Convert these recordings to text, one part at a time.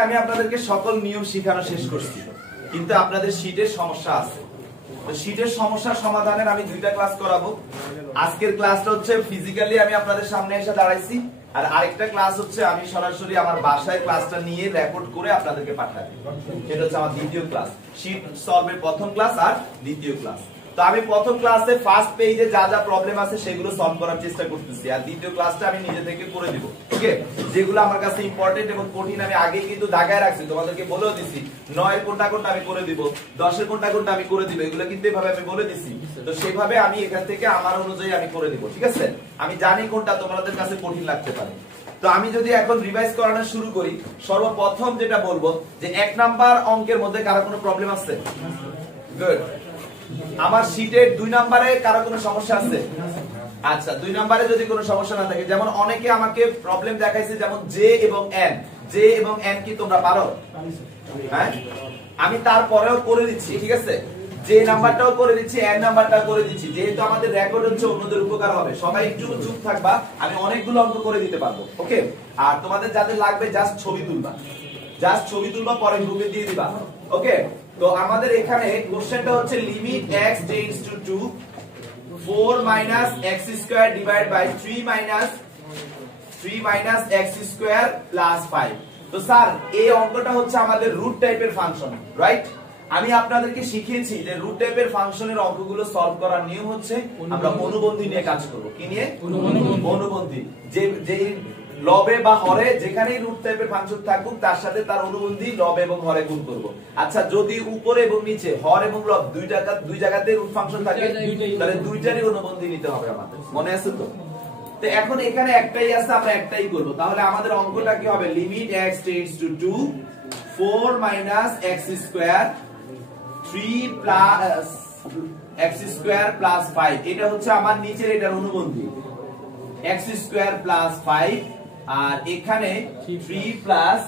আমি আপনাদেরকে সকল নিয়ম শেখানো শেষ করছি, কিন্তু আপনাদের শীটের সমস্যা আছে। তো শীটের সমস্যা সমাধানের আমি দুইটা ক্লাস করাবো। আজকের ক্লাসটা হচ্ছে ফিজিক্যালি আমি আপনাদের সামনে এসে দাঁড়াইছি, আর আরেকটা ক্লাস হচ্ছে আমি সরাসরি আমার বাসায় ক্লাসটা নিয়ে রেকর্ড করে আপনাদেরকে পাঠাই। সেটা হচ্ছে আমার দ্বিতীয় ক্লাস, শীট সলভের প্রথম ক্লাস আর দ্বিতীয় ক্লাস। তো আমি প্রথম ক্লাসে ফার্স্ট পেজে যা যা প্রবলেম আছে সেগুলো সলভ করার চেষ্টা করতেছি, আর দ্বিতীয় ক্লাসটা আমি নিজে থেকে করে দিব। ওকে, যেগুলো আমার কাছে ইম্পর্টেন্ট এবং কঠিন আমি আগেই কিন্তু দাগায় রাখছি, তোমাদেরকে বলেও দিছি 9 এর কোনটা কোনটা আমি করে দিব, 10 এর কোনটা কোনটা আমি করে দিব, এগুলো কিন্তু এভাবে আমি বলে দিছি। তো সেইভাবে আমি এখান থেকে আমার অনুযায়ী আমি করে দিব, ঠিক আছে? আমি জানি কোনটা তোমাদের কাছে কঠিন লাগতে পারে। তো আমি যদি এখন রিভাইজ করানো শুরু করি, সর্বপ্রথম যেটা বলবো যে 1 নাম্বার অঙ্কের মধ্যে কারো কোনো প্রবলেম আছে? গুড। আমার শীটের 2 নম্বরে কারো কোনো সমস্যা আছে? আচ্ছা, 2 নম্বরে যদি কোনো সমস্যা না থাকে, যেমন অনেকে আমাকে প্রবলেম দেখাইছে, যেমন জে এবং এন। জে এবং এন কি তোমরা পারো? হ্যাঁ, আমি তারপরেও করে দিচ্ছি, ঠিক আছে? জে নাম্বারটাও করে দিচ্ছি, এন নাম্বারটাও করে দিচ্ছি, যেহেতু আমাদের রেকর্ড হচ্ছে, অন্যদের উপকার হবে। সবাই একটু চুপ থাকবা, আমি অনেকগুলো অঙ্ক করে দিতে পারবো। ওকে, আর তোমাদের যাদের লাগবে জাস্ট ছবি তুলবা, জাস্ট ছবি তুলবা, পরে গ্রুপে দিয়ে দিবা। ওকে, তো আমাদের এখানে কোশ্চেনটা হচ্ছে limit x tends to 2 4 minus x square divide by 3 minus x square plus 5। তো স্যার, এই অঙ্কটা হচ্ছে আমাদের রুট টাইপের ফাংশন, রাইট? আমি আপনাদেরকে শিখিয়েছি যে রুট টাইপের ফাংশনের অঙ্কগুলো সলভ করার নিয়ম হচ্ছে আমরা অনুবন্ধী নিয়ে কাজ করব। কি নিয়ে? অনুবন্ধী। যে লবে বা হরে যেখানেই রুট টাইপের ফাংশন থাকুক, তার সাথে তার অনুবন্ধী লব এবং হরে গুণ করব। আচ্ছা, যদি উপরে এবং নিচে হর এবং লব দুই জায়গাতে রুট ফাংশন থাকে, তাহলে দুইটারই অনুবন্ধী নিতে হবে আমাদের, মনে আছে তো? তো এখন এখানে একটাই আছে, আমরা একটাই করব। তাহলে আমাদের অঙ্কটা কি হবে? Limit x tends to 2 4 minus x square 3 plus x square plus 5। এটা হচ্ছে আমার নিচের এটার অনুবন্ধী x স্কয়ার প্লাস 5, আর এখানে 3 প্লাস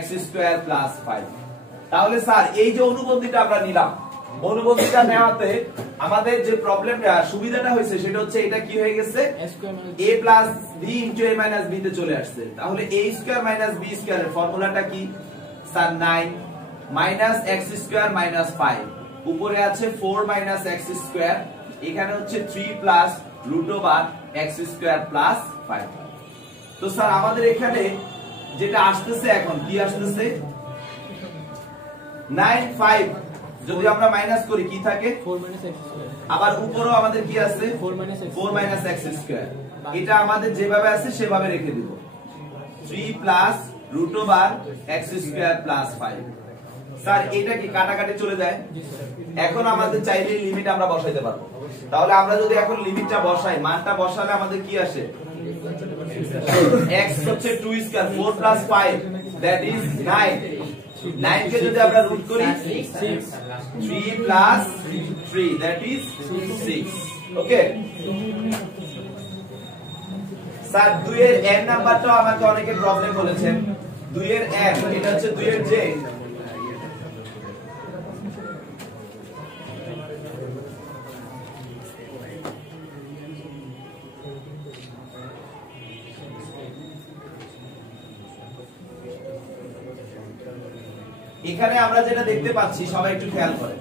x স্কয়ার প্লাস 5। তাহলে স্যার, এই যে অনুবন্ধীটা আমরা নিলাম, অনুবন্ধীটা নেওয়াতে আমাদের যে প্রবলেমটা সুবিধাটা হয়েছে সেটা হচ্ছে এটা কি হয়ে গেছে? a plus b into a minus b তে চলে আসছে। তাহলে a square minus b square এর ফর্মুলাটা কি sir? 9 minus x square minus 5, উপরে আছে 4 মাইনাস x স্কয়ার, এখানে হচ্ছে 3 plus root over x square plus 5। তো স্যার, আমাদের এখানে যেটা আসতেছে এখন কি আসতেছে? 9 5 যদি আমরা মাইনাস করি কি থাকে? 4 মাইনাস x স্কয়ার। আবার উপরেও আমাদের কি আছে? 4 মাইনাস x স্কয়ার। এটা আমাদের যেভাবে আছে সেভাবে রেখে দিব। 3 plus root over x square plus 5। Sir, এটা কি কাটাকাটি চলে যায়? এখন আমাদের চাইলে লিমিট আমরা বসাইতে পারবো। তাহলে আমরা যদি এখন লিমিটটা বসাই, মানটা বসালে আমাদের কি আসে? x হচ্ছে 2 স্কয়ার, 4 প্লাস 5 দ্যাট ইজ 9। 9 কে যদি আমরা রুট করি 6, 3 plus 3 that is 6। Okay sir, 2 এর n নাম্বারটাও আমাকে অনেকে প্রবলেম বলেছেন। 2 এর n, এটা হচ্ছে 2 এর j। এখানে আমরা যেটা দেখতে পাচ্ছি, সবাই একটু খেয়াল করেন,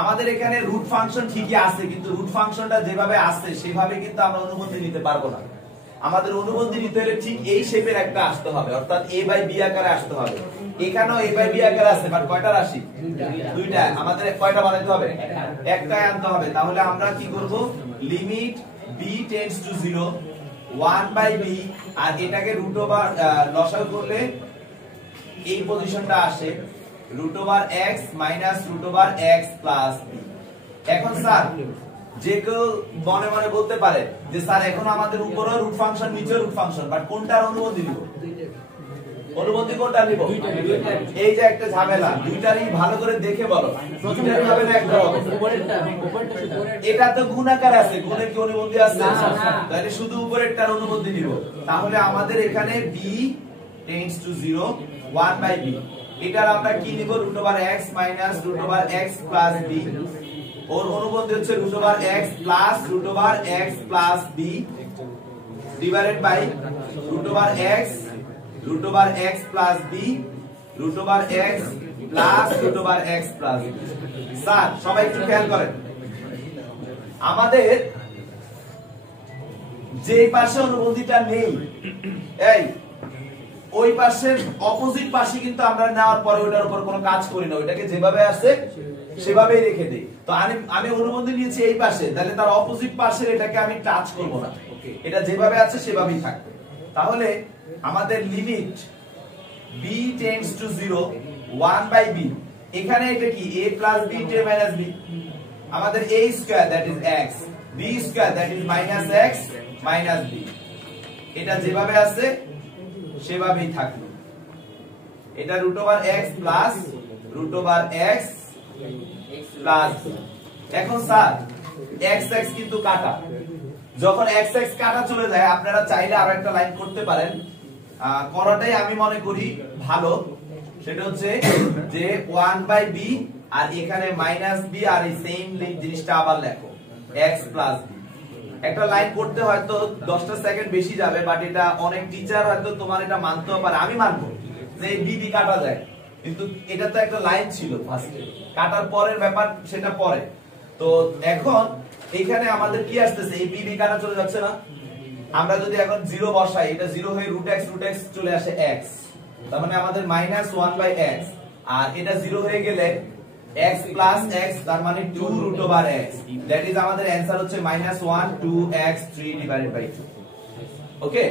আমাদের এখানে রুট ফাংশন ঠিকই আছে, কিন্তু রুট ফাংশনটা যেভাবে আসছে সেভাবে কিন্তু আমরা অনুবন্ধী নিতে পারবো না। আমাদের অনুবন্ধী নিতে হলে ঠিক এই শেপের একটা আসতে হবে, অর্থাৎ a বাই b আকারে আসতে হবে। এখানেও a বাই b আকারে আছে, বাট কয়টা রাশি? দুইটা। আমাদের কয়টা বানাইতে হবে? একটাই আনতে হবে। তাহলে আমরা কি করব? Limit b tends to 0 1 by b, আর এটাকে রুট ওভার লসাগু করলে এই পজিশনটা আসে root over x minus root over x plus b। এখন স্যার, যে কেউ মনে মনে বলতে পারে যে স্যার, এখন আমাদের উপরে রুট ফাংশন, নিচে রুট ফাংশন, বাট কোনটার অনুবন্ধী নিব? অনুবন্ধী কোনটা নিব? এই যে একটা ঝামেলা, দুইটারই ভালো করে দেখে বলো, দুইটারই হবে না একটা হবে? এটা তো গুণ আকারে আছে, গুণের কি অনুবন্ধী আছে? তাহলে শুধু উপরেরটার অনুবন্ধী নিব। তাহলে আমাদের এখানে b tends to 0 1 by b, এটার আমরা কি নিব? Root over x minus root over x plus b। ওর অনুবন্ধী হচ্ছে root over x plus root over x plus b divided by root over x plus b root over x plus root over x plus. Sir সবাই একটু খেয়াল করেন, আমাদের যে পাশে অনুবন্ধীটা নেই, এই ওই পাশের অপোজিট পাশে কিন্তু আমরা নেওয়ার পরে ওটার উপর কোনো কাজ করি না, ওইটাকে যেভাবে আছে সেভাবেই রেখে দিই। তো আমি অনুবন্ধী নিয়েছি এই পাশে, তাহলে তার অপোজিট পাশের এটাকে আমি টাচ করব না, এটা যেভাবে আছে সেভাবেই থাকবে। তাহলে আমাদের limit b tends to 0 1/b, এখানে এটা কি a প্লাস b তে মাইনাস b, আমাদের a square that is x, b square that is minus x minus b, এটা যেভাবে আছে সেভাবেই থাকলো। এটা root over x plus root over x plus. এখন স্যার x x কিন্তু কাটা, যখন x x কাটা চলে যায় আপনারা চাইলে আরো একটা লাইন করতে পারেন, করাটাই আমি মনে করি ভালো। সেটা হচ্ছে যে 1/b আর এখানে মাইনাস b আর এই সেম জিনিসটা আবার লেখো x প্লাস b। একটা লাইন করতে হয়তো 10টা সেকেন্ড বেশি যাবে, বাট এটা অনেক টিচার হয়তো তোমার এটা মানতেও পারে, আমি মানবো যে এই b b কাটা যায়, কিন্তু এটা তো একটা লাইন ছিল ফার্স্টে, কাটার পরের ব্যাপার সেটা পরে। তো এখন এখানে আমাদের কি আসতেছে, এই b b কাটা চলে যাচ্ছে না, আমরা যদি এখন 0 বসাই এটা 0 হয়ে রুট x চলে আসে x, তার মানে আমাদের মাইনাস 1/x, আর এটা 0 হয়ে গেলে x প্লাস x, তার মানে 2 root over x, that is আমাদের অ্যানসার হচ্ছে -1 2x 3 ডিভাইডেড বাই 2। ওকে,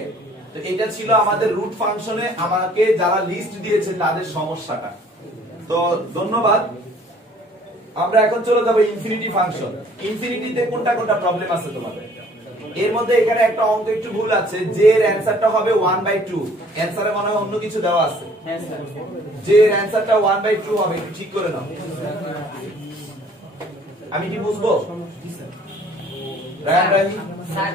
তো এটা ছিল আমাদের রুট ফাংশনে আমাকে যারা লিস্ট দিয়েছে তাদের সমস্যাটা। তো ধন্যবাদ। আমরা এখন চলে যাব ইনফিনিটি ফাংশন। ইনফিনিটিতে কোনটা কোনটা প্রবলেম আছে তোমাদের? এর মধ্যে এখানে একটা অঙ্ক একটু ভুল আছে, যে এর অ্যানসারটা হবে 1/2, অ্যানসারে মনে হয় অন্য কিছু দেওয়া আছে। হ্যাঁ স্যার, যে এর অ্যানসারটা 1/2 হবে, একটু ঠিক করে নাও। আমি কি বুঝবো? রায়ান রানি স্যার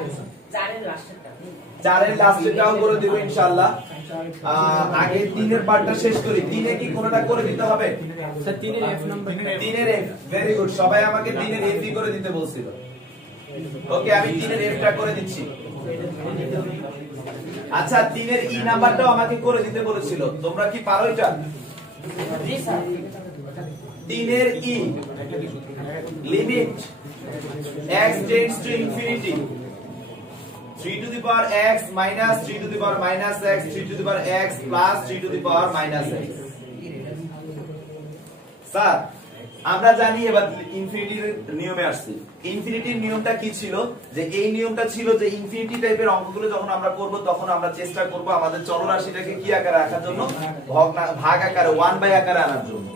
4 এর লাস্টেরটাও করে দেব ইনশাআল্লাহ। আগে 3 এর পার্টটা শেষ করি। 3 এ কি কোনটা করে দিতে হবে? স্যার 3 এর f নাম্বার, 3 এর f, ভেরি গুড, সবাই আমাকে 3 এর f ই করে দিতে বলছিল। ওকে, আমি 3 এর f টা করে দিচ্ছি। আচ্ছা, 3 এর e নাম্বারটাও আমাকে করে দিতে বলেছিল, তোমরা কি পারো এটা? জি স্যার। 3 এর e limit x tends to infinity 3 to the power x minus 3 to the power minus x 3 to the power x plus 3 to the power minus x। Sir আমরা জানি এবার ইনফিনিটির নিয়মে আসছি। ইনফিনিটির নিয়মটা কি ছিল, যে এই নিয়মটা ছিল যে ইনফিনিটি টাইপের অঙ্কগুলো যখন আমরা করব তখন আমরা চেষ্টা করব আমাদের চলরাশিটাকে কি আকারে রাখার জন্য, ভাগ আকারে 1/, আকারে আনার জন্য।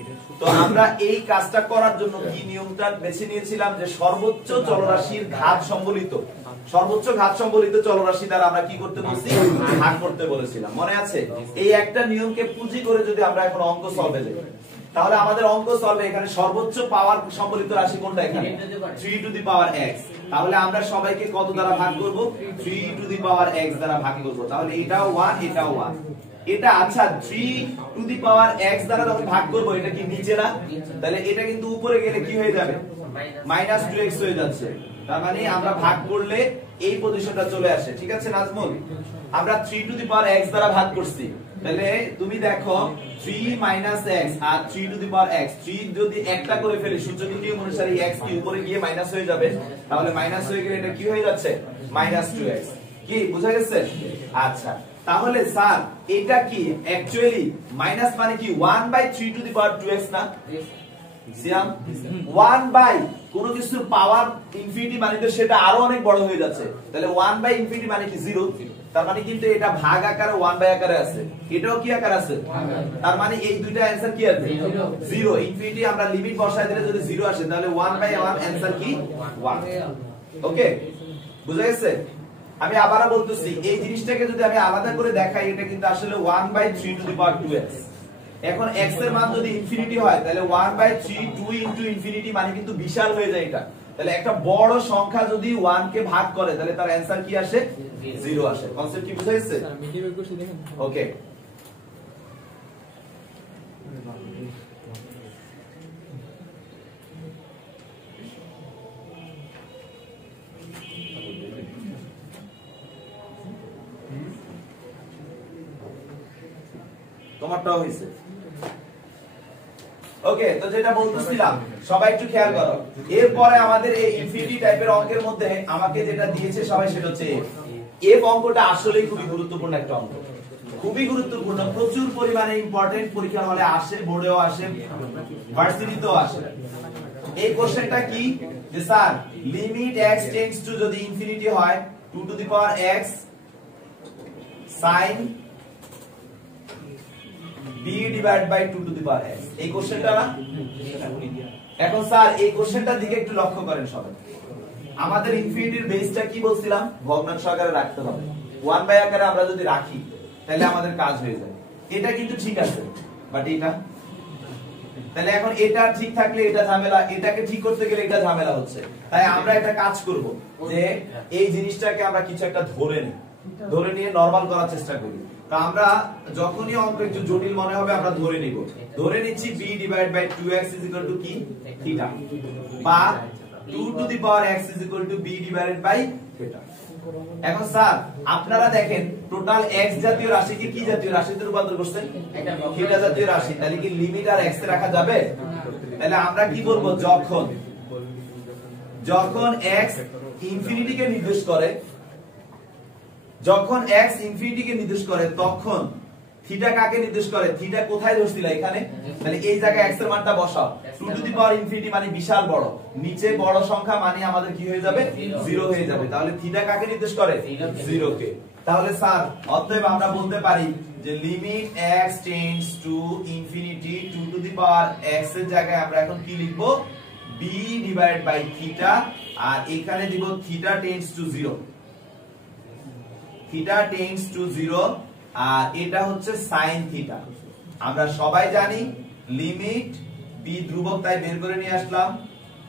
তো আমরা এই কাজটা করার জন্য কি নিয়মটা বেছে নিয়েছিলাম, যে সর্বোচ্চ চলরাশির ঘাত সম্বলিত চলরাশি দ্বারা আমরা কি করতে বলছি, ভাগ করতে বলেছিলাম, মনে আছে? এই একটা নিয়মকে পুঁজি করে যদি আমরা এখন অঙ্ক সলভে যাই, তাহলে আমাদের অঙ্ক সলভে এখানে সর্বোচ্চ পাওয়ার সম্বলিত রাশি কোনটা? এখানে 3 to the power x। তাহলে আমরা সবাইকে কত দ্বারা ভাগ করব? 3 to the power x দ্বারা ভাগ করব। তাহলে এটাও 1, এটাও 1, এটা। আচ্ছা, 3 to the power x দ্বারা যখন ভাগ করব, এটা কি নিচে না? তাহলে এটা কিন্তু উপরে গেলে কি হয়ে যাবে? -2x হয়ে যাচ্ছে। তার মানে আমরা ভাগ করলে এই পজিশনটা চলে আসে, ঠিক আছে নাজমুল? আমরা 3 to the power x দ্বারা ভাগ করছি, তাহলে তুমি দেখো 3 - x R 3 to the power x, 3 যদি একটা করে ফেলি সূচকের নিয়ম অনুসারে x কি উপরে গিয়ে মাইনাস হয়ে যাবে, তাহলে মাইনাস হয়ে গেলে এটা কি হয়ে যাচ্ছে? -2x। কি বুঝা গেছে? আচ্ছা, তাহলে স্যার এটা কি অ্যাকচুয়ালি মাইনাস মানে কি 1/3 to the power 2x না? সিয়াম 1 কোন কিছুর পাওয়ার ইনফিনিটি মানে তো সেটা আরো অনেক বড় হয়ে যাচ্ছে, তাহলে 1/∞ মানে কি 0, তার মানে কিন্তু এটা ভাগ আকারে 1 আকারে আছে, এটাও কি আকারে আছে? তার মানে এই দুইটা অ্যানসার কি আছে? 0। ইনফিনিটি আমরা লিমিট বসায় দিলে যদি 0 আসে, তাহলে 1/1 অ্যানসার কি? 1। ওকে, বুঝা গেছে? আমি আবারো বলতেছি, এই জিনিসটাকে যদি আমি আলাদা করে দেখাই, এটা কিন্তু আসলে 1/3 to the power 2x। এখন x এর মান যদি ইনফিনিটি হয়, তাহলে 1/3 2 into ইনফিনিটি মানে কিন্তু বিশাল হয়ে যায় এটা। তাহলে একটা বড় সংখ্যা যদি 1 কে ভাগ করে, তাহলে তার অ্যানসার কি আসে? 0 আসে। কনসেপ্ট কি বুঝা গেছে? ওকে, তোমারটাও হয়েছে। ওকে, তো যেটা বলতেছিলাম সবাই একটু খেয়াল করো। এরপরে আমাদের এই ইনফিনিটি টাইপের অঙ্কের মধ্যে আমাকে যেটা দিয়েছে সবাই সেটা হচ্ছে এফ অঙ্কটা আসলেই খুবই গুরুত্বপূর্ণ একটা অঙ্ক, খুবই গুরুত্বপূর্ণ, প্রচুর পরিমাণে ইম্পর্টেন্ট, পরীক্ষা হলে আসে, বোর্ডেও আসে, ভার্সিটিতেও আসে। এই কোশ্চেনটা কি যে sir limit x tends to যদি ইনফিনিটি হয় 2 to the power x sin b divide by 2 to the power x, এই কোশ্চেনটা না? এখন স্যার এই কোশ্চেনটার দিকে একটু লক্ষ্য করেন সবাই। আমাদের ইনফিনিটির বেসটা কি বলছিলাম? ভগ্নাংশ আকারে রাখতে হবে। 1 বাই আকারে আমরা যদি রাখি তাহলে আমাদের কাজ হয়ে যাবে। এটা কিন্তু ঠিক আছে, বাট এটা তাহলে এখন এটা ঠিক থাকলে এটা ঝামেলা, এটাকে ঠিক করতে গেলে এটা ঝামেলা হচ্ছে। তাই আমরা একটা কাজ করব যে এই জিনিসটাকে আমরা কিছু একটা ধরে নিয়ে নরমাল করার চেষ্টা করি। তো আমরা যখনই অঙ্ক একটু জটিল মনে হবে আমরা ধরে নিচ্ছি b divide by 2x is equal to কি থিটা, বা 2 to the power x is equal to b divided by theta. এখন স্যার আপনারা দেখেন টোটাল x জাতীয় রাশিকে কি জাতীয় রাশিতে রূপান্তর করছেন? থিটা জাতীয় রাশি। তাহলে কি লিমিট আর x এ রাখা যাবে? তাহলে আমরা কি বলব, যখন x ইনফিনিটিকে নির্দেশ করে, যখন x ইনফিনিটিকে নির্দেশ করে তখন থিটা কাকে নির্দেশ করে? থিটা কোথায় ধরছিলা? এখানে। তাহলে এই জায়গায় x এর মানটা বসাও। 2 টু দি পাওয়ার ইনফিনিটি মানে বিশাল বড়, নিচে বড় সংখ্যা মানে আমাদের কি হয়ে যাবে? 0 হয়ে যাবে। তাহলে থিটা কাকে নির্দেশ করে? 0 কে। তাহলে স্যার অতএব আমরা বলতে পারি যে limit x tends to infinity 2 to the power x এর জায়গায় আমরা এখন কি লিখব? b ডিভাইড বাই থিটা, আর এখানে দিব theta tends to 0, theta tends to 0, আর এটা হচ্ছে sin থিটা। আমরা সবাই জানি লিমিট b ধ্রুবক, তাই বের করে নিয়ে আসলাম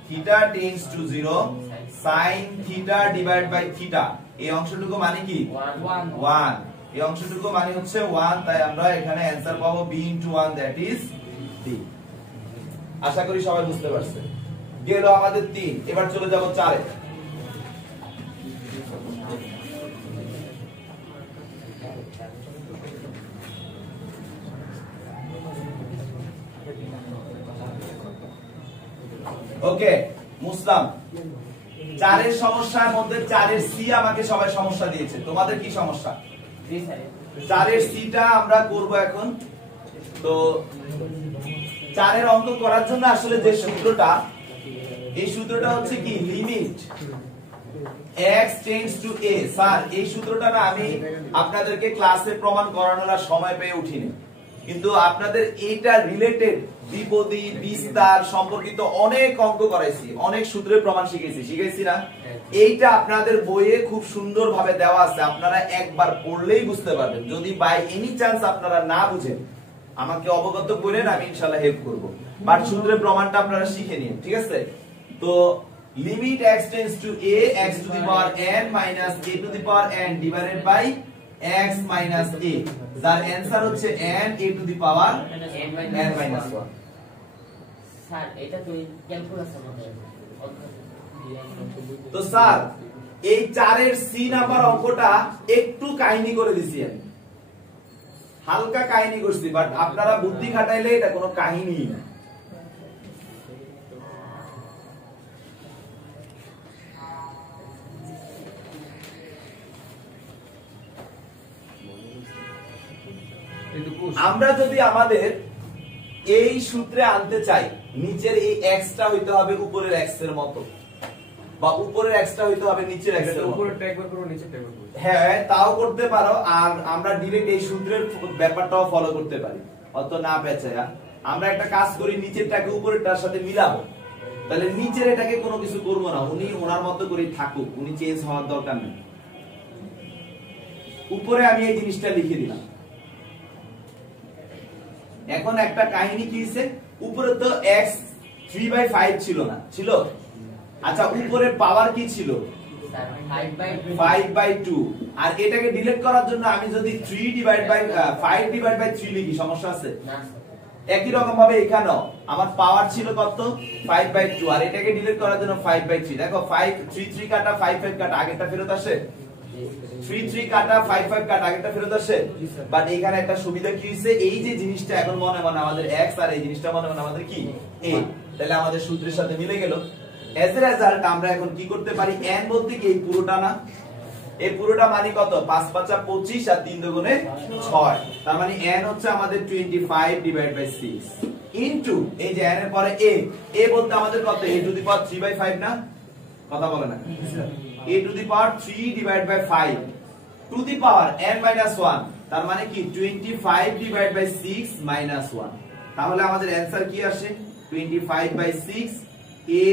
theta tends to 0 sin theta divide by theta. এই অংশটুকু মানে কি? 1। এই অংশটুকু মানে হচ্ছে 1, তাই আমরা এখানে অ্যানসার পাবো b * 1, দ্যাট ইজ d। আশা করি সবাই বুঝতে পারছে। গেল আমাদের 3, এবার চলে যাব 4 এ। ওকে মুসলাম, 4 এর সমস্যার মধ্যে 4 এর সি আমাকে সবাই সমস্যা দিয়েছে। তোমাদের কি সমস্যা? 4 এর সিটা আমরা করব এখন। তো 4 এর অঙ্ক করার জন্য আসলে যে সূত্রটা, এই সূত্রটা হচ্ছে কি limit x tends to a। Sir এই সূত্রটা না আমি আপনাদেরকে ক্লাসে প্রমাণ করানোর আর সময় পেয়ে উঠিনি, কিন্তু আপনাদের এইটা রিলেটেড দ্বিপদী বিস্তার সম্পর্কিত অনেক অঙ্ক করাইছি, অনেক সূত্রের প্রমাণ শিখাইছি না? এইটা আপনাদের বইয়ে খুব সুন্দরভাবে দেওয়া আছে, আপনারা একবার পড়লেই বুঝতে পারবেন। যদি বাই এনি চান্স আপনারা না বুঝেন আমাকে অবগত করেন, আমি ইনশাআল্লাহ হেল্প করব। বাট সূত্রের প্রমাণটা আপনারা শিখে নিন, ঠিক আছে? তো limit x tends to a x to the power n minus a to the power n divided by x minus a, যার অ্যানসার হচ্ছে n a to the power n minus 1। Sir এটা তুই ক্যালকুলাস করতে। তো sir এই 4 এর C number অঙ্কটা একটু কাহিনী করে দিছি আমি, হালকা কাহিনী করছি, বাট আপনারা বুদ্ধি খাটাইলে এটা কোনো কাহিনী না। আমরা যদি আমাদের এই সূত্রে আনতে চাই, নিচের এই x টা হইতে হবে উপরের x এর মতো, বা উপরের x টা হইতে হবে নিচের x এর মতো। উপরেরটা একবার করব, নিচেরটা একবার করব। হ্যাঁ তাও করতে পারো, আর আমরা ডাইরেক্ট এই সূত্রের ব্যাপারটাও ফলো করতে পারি, অত না পেঁচায়া। আমরা একটা কাজ করি, নিচেরটাকে উপরেরটার সাথে মিলাবো, তাহলে নিচের এটাকে কোনো কিছু করব না, উনি ওনার মতো করেই থাকুক, উনি চেঞ্জ হওয়ার দরকার নেই। উপরে আমি এই জিনিসটা লিখে দিলাম। এখন একটা কাহিনী কি হইছে, উপরে তো x 3/5 ছিল না, ছিল? আচ্ছা উপরে পাওয়ার কি ছিল? 5/2। আর এটাকে ডিলিট করার জন্য আমি যদি 5/3 লিখি, সমস্যা আছে? একই রকম ভাবে এখানেও আমার পাওয়ার ছিল কত? 5/2, আর এটাকে ডিলিট করার জন্য 5/3। দেখো 5 3 3 কাটা 5 5 কাটা, আগেরটা ফেরত আসে? 3 3 কাটা 5 5 কাটা আগেরটা ফেরত আসে বাট এখানে একটা সুবিধা কি হইছে এই যে জিনিসটা এখন মনে মনে আমাদের x আর এই জিনিসটা মনে মনে আমাদের কি a তাহলে আমাদের সূত্রের সাথে মিলে গেল এজ এ রেজাল্ট আমরা এখন কি করতে পারি n বলতে কি এই পুরোটা না এই পুরোটা মানে কত 5 5 25 আর 3 দুগুণে 6 তার মানে n হচ্ছে আমাদের 25 ডিভাইড বাই 6 ইনটু এই যে n এর পরে a বলতে আমাদের কত a টু দি পাওয়ার 3/5 না কথা বলে না a to the power 3 divide by 5 to the power n minus 1 তার মানে কি 25 ডিভাইড বাই 6 মাইনাস 1 তাহলে আমাদের आंसर কি আসে 25 by 6 a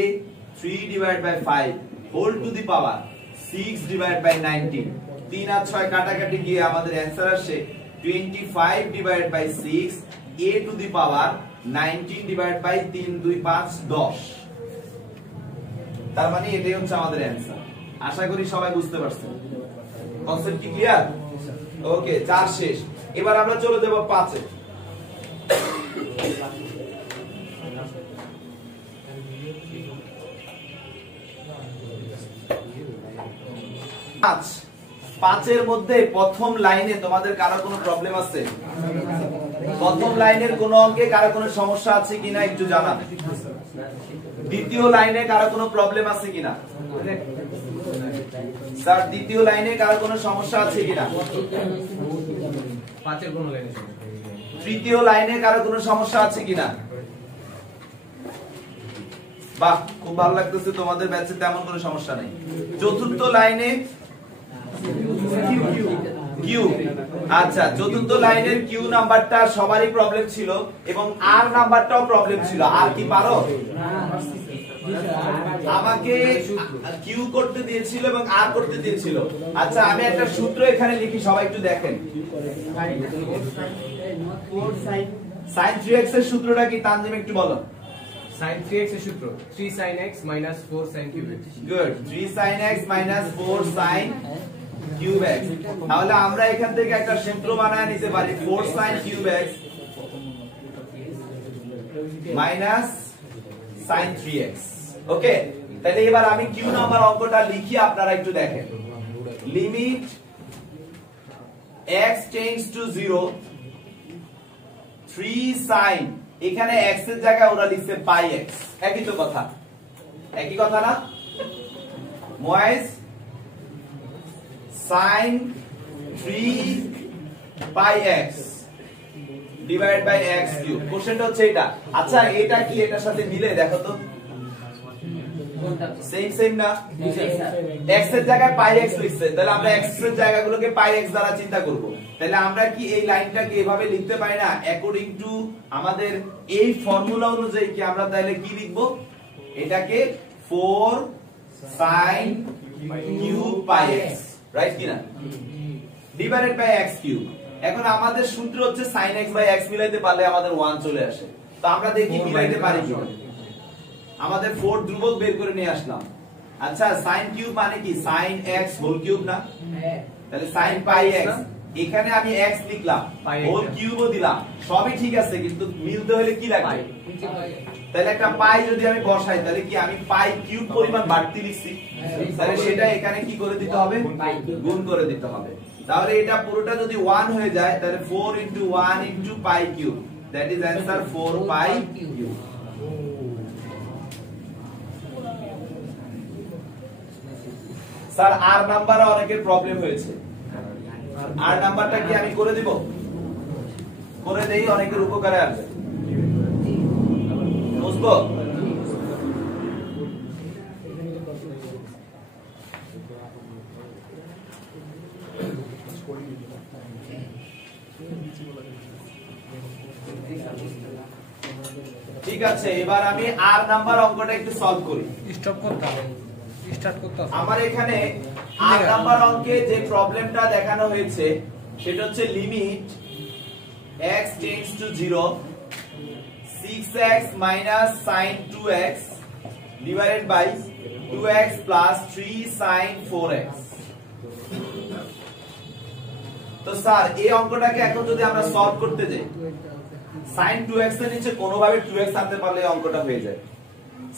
3 divide by 5 whole to the power 6 divide by 19 3 আর 6 কাটাকাটি গিয়ে আমাদের आंसर আসে 25 divide by 6 a to the power 19 divide by 3 2 5 10 তার মানে এটাই হচ্ছে আমাদের आंसर আশা করি সবাই বুঝতে পারছেন কনসেপ্ট কি ক্লিয়ার ওকে 4 শেষ এবার আমরা চলে যাব 5 এ 5 এর মধ্যে প্রথম লাইনে তোমাদের কারো কোনো প্রবলেম আছে প্রথম লাইনের কোন অঙ্কে কারো কোনো সমস্যা আছে কিনা একটু জানান দ্বিতীয় লাইনে কারো কোনো প্রবলেম আছে কিনা স্যার দ্বিতীয় লাইনে কারো কোনো সমস্যা আছে কিনা পাঁচের কোন লাইনে তৃতীয় লাইনে কারো কোনো সমস্যা আছে কিনা বাহ খুব ভালো লাগতেছে তোমাদের ব্যাচে তেমন কোনো সমস্যা নেই চতুর্থ লাইনে কিউ আচ্ছা চতুর্থ লাইনের কিউ নাম্বারটা সবারই প্রবলেম ছিল এবং আর নাম্বারটাও প্রবলেম ছিল আর কি পারো আমাকে কিউ করতে দিয়েছিল এবং আর করতে দিয়েছিল আচ্ছা আমি একটা সূত্র এখানে লিখি সবাই একটু দেখেন sin 3x এর সূত্রটা কি তানজিম একটু বলো sin 3x এর সূত্র 3 sin x 4 sin cube x good 3 sin x 4 sin cube x তাহলে আমরা এখান থেকে একটা সূত্র বানায় নিতে পারি 4 sin cube x sin 3x ওকে তাহলে এবার আমি কিউ নাম্বার অঙ্কটা লিখি আপনারা একটু দেখেন limit x tends to 0 3 sin এখানে x এর জায়গায় ওরা লিখছে পাই x একই তো কথা একই কথা না ময়েস sin 3 pi x divide by x cube কোশ্চেনটা হচ্ছে এটা আচ্ছা এটা কি এটার সাথে মিলে দেখো তো সেম সেম না x এর জায়গায় পাই x লিখছে তাহলে আমরা x এর জায়গাগুলোকে পাই x দ্বারা চিন্তা করব তাহলে আমরা কি এই লাইনটাকে এভাবে লিখতে পারি না অ্যাকর্ডিং টু আমাদের এই ফর্মুলা অনুযায়ী কি আমরা তাহলে কি লিখব এটাকে 4 sin কিউব পাই x রাইট কিনা ডিভাইডেড বাই x কিউব এখন আমাদের সূত্র হচ্ছে sin x বাই x মিলাইতে পারলে আমাদের 1 চলে আসে তো আমরা দেখি মিলাইতে পারি কি আমাদের 4 ধ্রুবক বের করে নিয়ে আসলাম আচ্ছা sin কিউব মানে কি sin x হোল কিউব না তাহলে sin পাই x এখানে আমি x লিখলাম হোল কিউবও দিলাম সবই ঠিক আছে কিন্তু মিলতে হলে কি লাগবে তাহলে একটা পাই যদি আমি বসাই তাহলে কি আমি পাই কিউব পরিমাণ বাড়তি লিখছি তাহলে সেটা এখানে কি করে দিতে হবে গুণ করে দিতে হবে তাহলে এটা পুরোটা যদি 1 হয়ে যায় তাহলে 4 * 1 * pi cube that is answer 4 pi cube sir আর নাম্বারে অনেকের প্রবলেম হয়েছে আর নাম্বারটা কি আমি করে দিব করে দেই অনেকের উপকারে আসবে বুঝবো ঠিক আছে এবার আমি আর নাম্বার অঙ্কটা একটু সলভ করি স্টপ করতে হবে স্টার্ট করতে হবে আমার এখানে আর নাম্বার অঙ্কে যে প্রবলেমটা দেখানো হয়েছে সেটা হচ্ছে limit x tends to 0 6x sin 2x divided by 2x plus 3 sin 4x তো স্যার এই অঙ্কটাকে এখন যদি আমরা সলভ করতে যাই sin 2x এর নিচে কোনোভাবে 2x আনতে পারলে এই অঙ্কটা হয়ে যায়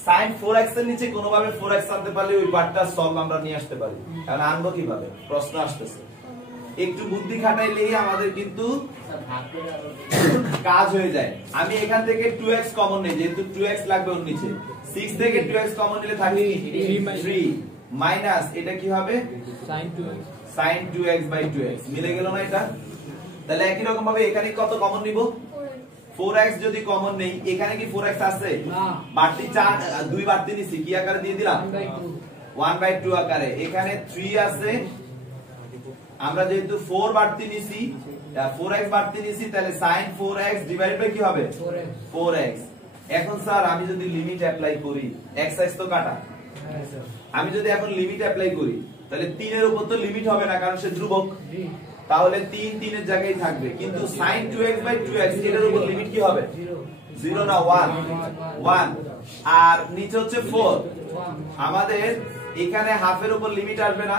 sin 4x এর নিচে কোনোভাবে 4x আনতে পারলে ওই পার্টটা সলভ আমরা নিয়ে আসতে পারি। এখন আনবো কিভাবে প্রশ্ন আসতেছে, একটু বুদ্ধি খাটাইলেই আমাদের কিন্তু স্যার ভাগ করে আরো কাজ হয়ে যায়। আমি এখান থেকে 2x কমন নেই, যেহেতু 2x লাগবে ওর নিচে। 6 থেকে 2x কমন নিলে থাকে 3 মাইনাস এটা কি হবে sin 2x by 2x। মিলে গেল না এটা? তাহলে একই রকম ভাবে এখানে কত কমন নিব? 4x যদি কমন নেই, এখানে কি 4x আছে? বাড়তি 2 বাড়তি নিছি, কি আকারে দিয়ে দিলাম? 1/2 আকারে। এখানে 3 আছে, আমরা যেহেতু 4 বাড়তি নিছি, 4x বাড়তি নিছি, তাহলে sin 4x ডিভাইডেড বাই কি হবে? 4x। এখন স্যার আমি যদি লিমিট অ্যাপ্লাই করি, x তো কাটা, আমি যদি এখন লিমিট অ্যাপ্লাই করি তাহলে 3 এর উপর তো লিমিট হবে না, কারণ সে ধ্রুবক। তাহলে 3 3 এর জায়গায় থাকবে, কিন্তু sin 2x by 2x এটার উপর লিমিট কি হবে? 0 না 1 আর নিচে হচ্ছে 4। আমাদের এখানে হাফ এর উপর লিমিট আসবে না,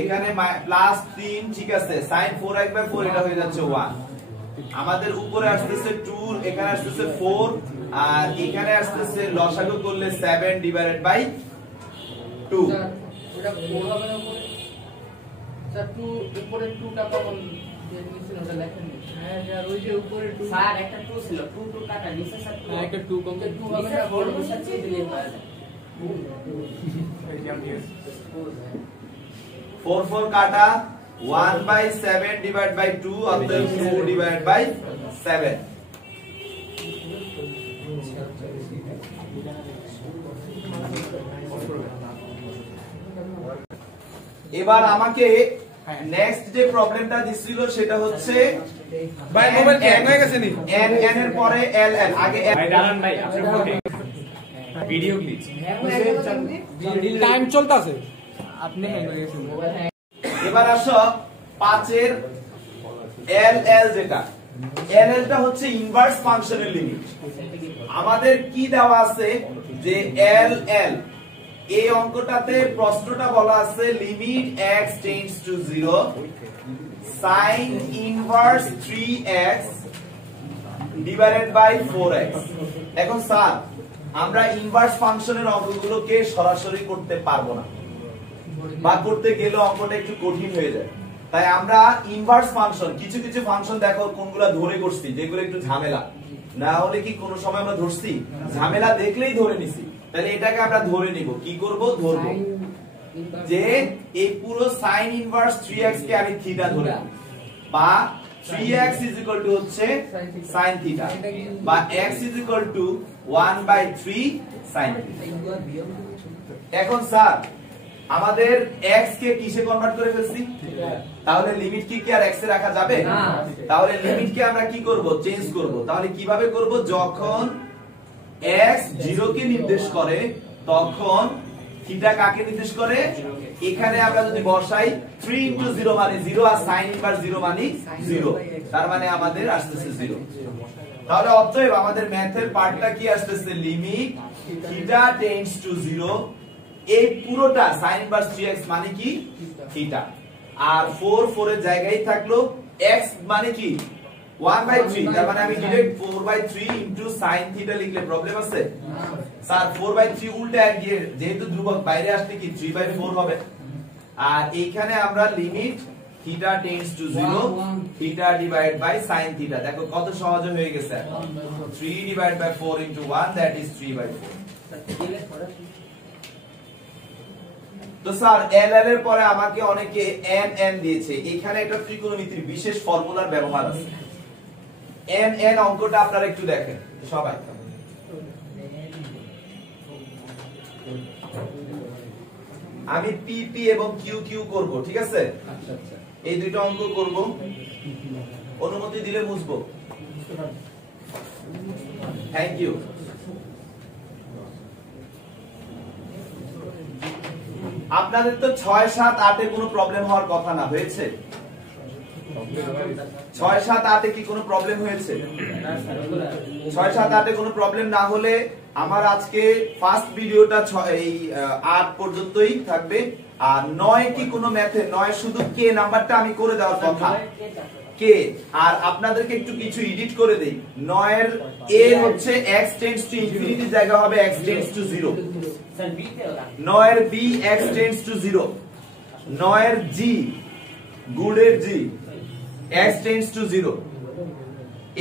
এখানে প্লাস 3, ঠিক আছে, sin 4x by 4 এটা হয়ে যাচ্ছে 1। আমাদের উপরে আসতেছে 2, এখানে আসতেছে 4 আর এখানে আসতেছে লসাগু করলে 7 ডিভাইডেড বাই 2। ওটা 4 হবে না উপরে? স্যার 2 উপরে 2 টা কমন দিয়ে নিছিল, ওটা লেখেন নি। হ্যাঁ স্যার, ওই যে উপরে 2 স্যার একটা 2 ছিল, 2 কাটা নিচে স্যার 2 একটা 2 কম 2 হবে নিচে না, বড় বড় স্যার চেয়ে দিলে হয় না। 4 4 কাটা 1/7 ডিভাইড বাই 2 অতএব 2 ডিভাইড বাই 7। এবার আমাকে নেক্সট যে প্রবলেমটা দিছিল সেটা হচ্ছে ভাই মোবাইল কি হ্যাং হয়ে গেছে নি? n n এর পরে l l আগে ভাই দাঁড়ান ভাই, আপনার ফোনে ভিডিও গ্লিচ। টাইম চলতেছে, আপনি হ্যাং হয়ে গেছেন। এবার আসো 5 এর l l যেটা l l টা হচ্ছে ইনভার্স ফাংশনের লিমিট। আমাদের কি দেওয়া আছে যে l l এই অঙ্কটাতে প্রশ্নটা বলা আছে limit x tends to 0 sin inverse 3x divided by 4x। এখন স্যার আমরা ইনভার্স ফাংশনের অঙ্কগুলোকে সরাসরি করতে পারবো না, বা করতে গেলে অঙ্কটা একটু কঠিন হয়ে যায়। তাই আমরা ইনভার্স ফাংশন, কিছু কিছু ফাংশন দেখো কোনগুলা ধরে করছি, যেগুলো একটু ঝামেলা, না হলে কি কোনো সময় আমরা ধরছি? ঝামেলা দেখলেই ধরে নিছি। তাহলে এটাকে আমরা ধরে নিব, কি করব? ধরবো যে এই পুরো sin ইনভার্স 3x কে আমি থিটা ধরে নিব, বা 3x হচ্ছে sin থিটা, বা x 1/3 sin থিটা। এখন স্যার আমাদের x কে কিসে কনভার্ট করে ফেলছি? তাহলে লিমিট কি আর x এ রাখা যাবে? তাহলে লিমিট কে আমরা কি করব? চেঞ্জ করব। তাহলে কিভাবে করব? যখন x 0 কে নির্দেশ করে তখন থিটা কাকে নির্দেশ করে? এখানে আমরা যদি বসাই 3 * 0 মানে 0 আর sin ইনভার্স 0 মানে 0, তার মানে আমাদের আসতেছে 0। তাহলে অতএব আমাদের ম্যাথের পার্টটা কি আসতেছে? লিমিট থিটা টেন্ডস টু 0, এই পুরোটা sin ইনভার্স 3x মানে কি? থিটা। আর 4 4 এর জায়গায় থাকলো, x মানে কি? 1/3, তার মানে আমি ডিরেক্ট 4/3 ইনটু sin থিটা লিখলে প্রবলেম আছে? স্যার 4/3 উল্টা গিয়ে যেহেতু ধ্রুবক বাইরে আসলে কি 3/4 হবে। আর এইখানে আমরা limit theta tends to 0 theta divide by sin theta, দেখো কত সহজ হয়ে গেছে। 3 divide by 4 into 1 that is 3/4। তো স্যার এল এল এর পরে আমাকে অনেকে এন এন দিয়েছে, এখানে একটা ত্রিকোণমিতির বিশেষ ফর্মুলার ব্যবহার আছে। এন এন অঙ্কটা আপনারা একটু দেখেন সবাই। আমি পি পি এবং কিউ কিউ করব, ঠিক আছে? এই দুটো অঙ্ক করব, অনুমতি দিলে মুছবো। Thank you. আপনাদের তো 6 7 8 এ কোনো প্রবলেম হওয়ার কথা না, হয়েছে? 6 7 8 এ কি কোনো প্রবলেম হয়েছে? 6 7 8 এ কোনো প্রবলেম না হলে আমার আজকে ফার্স্ট ভিডিওটা এই 8 পর্যন্তই থাকবে। আর 9 কি কোনো ম্যাথে 9 শুধু কে নাম্বারটা আমি করে দেওয়ার কথা, কে, আর আপনাদেরকে একটু কিছু এডিট করে দেই। 9 এর a হচ্ছে x টেন্ডস টু ইনফিনিটি জায়গা হবে x tends to 0। Sir B তে ওটা 9 এর b x টেন্ডস টু 0। 9 এর g গুডের g x tends to 0।